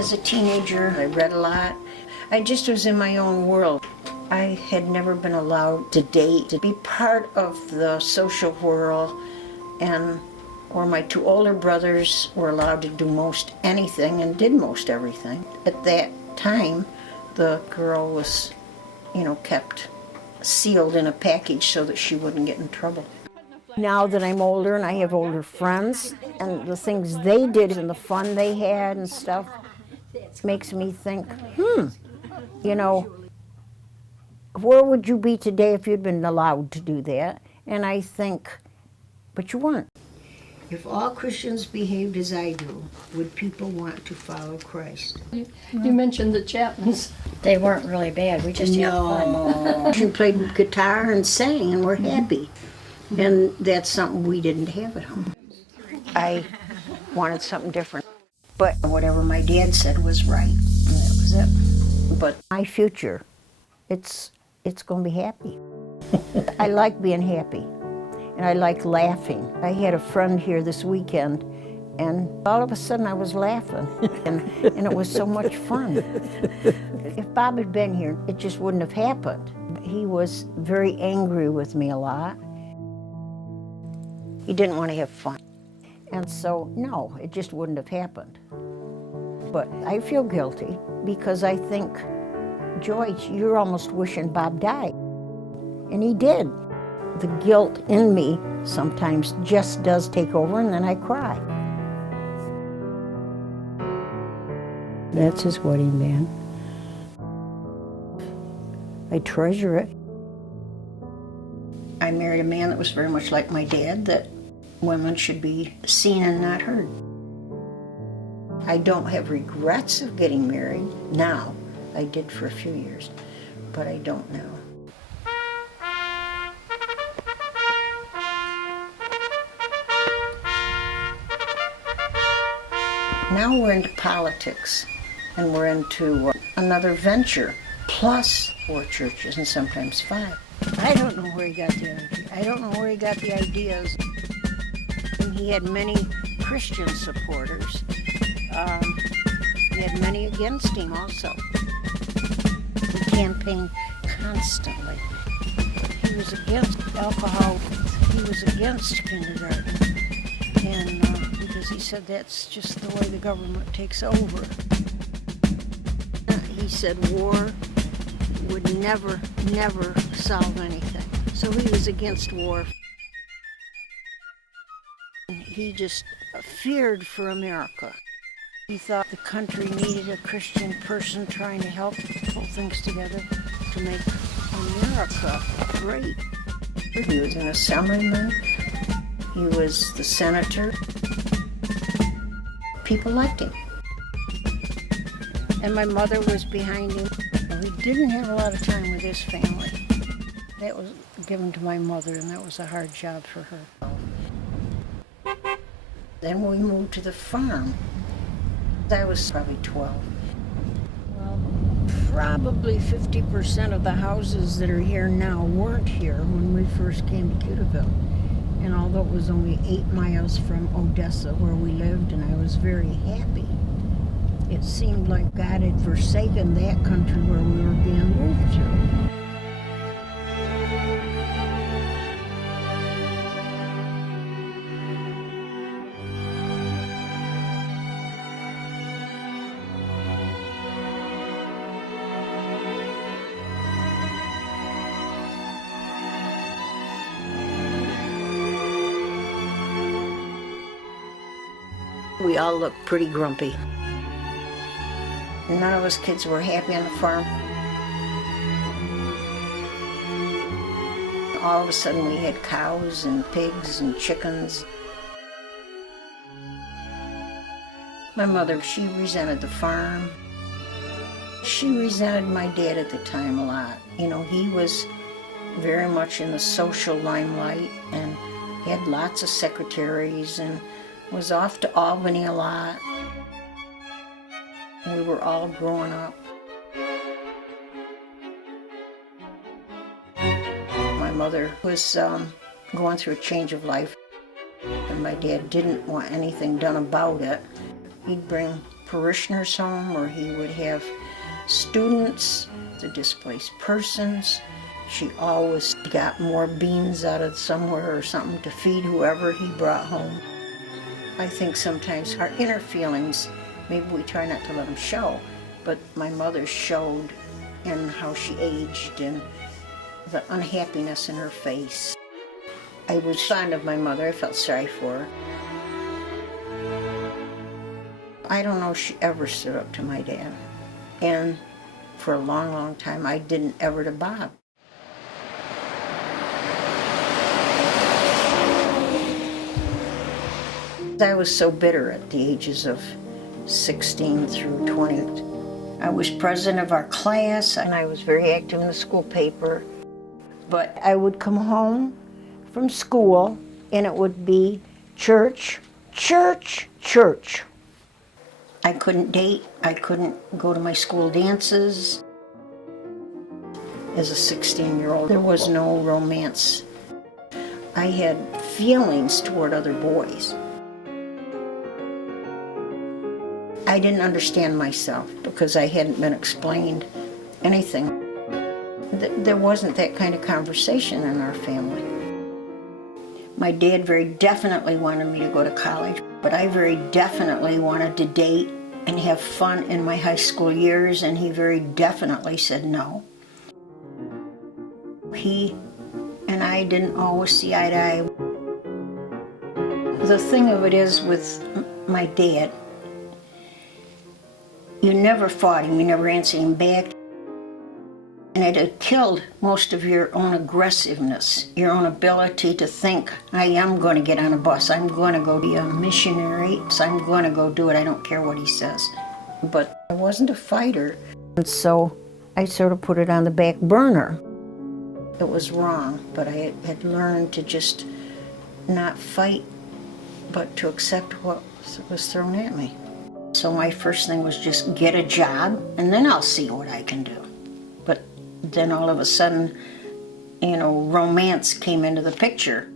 As a teenager, I read a lot. I just was in my own world. I had never been allowed to date, to be part of the social world, or my two older brothers were allowed to do most anything and did most everything. At that time, the girl was, kept sealed in a package so that she wouldn't get in trouble. Now that I'm older and I have older friends, and the things they did and the fun they had and stuff makes me think, where would you be today if you'd been allowed to do that? And I think, but you weren't. If all Christians behaved as I do, would people want to follow Christ? You mentioned the Chapmans. They weren't really bad. We just had fun. She played guitar and sang and were happy. And that's something we didn't have at home. I wanted something different. But whatever my dad said was right. And that was it. But my future, it's going to be happy. I like being happy. And I like laughing. I had a friend here this weekend, and all of a sudden I was laughing, and it was so much fun. If Bob had been here, it just wouldn't have happened. He was very angry with me a lot. He didn't want to have fun. And so, no, it just wouldn't have happened. But I feel guilty because I think, Joyce, you're almost wishing Bob died. And he did. The guilt in me sometimes just does take over, and then I cry. That's his wedding band. I treasure it. I married a man that was very much like my dad, that women should be seen and not heard. I don't have regrets of getting married now. I did for a few years, but I don't now. Now we're into politics, and we're into another venture, plus 4 churches and sometimes 5. I don't know where he got the energy. I don't know where he got the ideas. And he had many Christian supporters. He had many against him also. He campaigned constantly. He was against alcohol. He was against kindergarten. And because he said that's just the way the government takes over. He said war would never solve anything. So he was against war. He just feared for America. He thought the country needed a Christian person trying to help pull things together to make America great. He was an assemblyman. He was the senator. People liked him. And my mother was behind him. We didn't have a lot of time with his family. That was given to my mother, and that was a hard job for her. Then we moved to the farm. I was probably 12. Well, probably 50% of the houses that are here now weren't here when we first came to Cutaville. And although it was only 8 miles from Odessa where we lived, and I was very happy, it seemed like God had forsaken that country where we were being moved to. We all looked pretty grumpy. None of us kids were happy on the farm. All of a sudden we had cows and pigs and chickens. My mother, she resented the farm. She resented my dad at the time a lot. He was very much in the social limelight and he had lots of secretaries and was off to Albany a lot. We were all growing up. My mother was going through a change of life, and my dad didn't want anything done about it. He'd bring parishioners' home, or he would have students, the displaced persons. She always got more beans out of somewhere or something to feed whoever he brought home. I think sometimes our inner feelings, maybe we try not to let them show, but my mother showed in how she aged and the unhappiness in her face. I was fond of my mother. I felt sorry for her. I don't know if she ever stood up to my dad. And for a long, long time, I didn't ever to Bob. I was so bitter at the ages of 16 through 20. I was president of our class, and I was very active in the school paper. But I would come home from school, and it would be church, church, church. I couldn't date. I couldn't go to my school dances. As a 16-year-old, there was no romance. I had feelings toward other boys. I didn't understand myself because I hadn't been explained anything. There wasn't that kind of conversation in our family. My dad very definitely wanted me to go to college, but I very definitely wanted to date and have fun in my high school years, and he very definitely said no. He and I didn't always see eye to eye. The thing of it is with my dad, you never fought him, you never answered him back. And it had killed most of your own aggressiveness, your own ability to think, I am going to get on a bus, I'm going to go be a missionary, so I'm going to go do it, I don't care what he says. But I wasn't a fighter, and so I sort of put it on the back burner. It was wrong, but I had learned to just not fight, but to accept what was thrown at me. So my first thing was just get a job, and then I'll see what I can do. But then all of a sudden, romance came into the picture.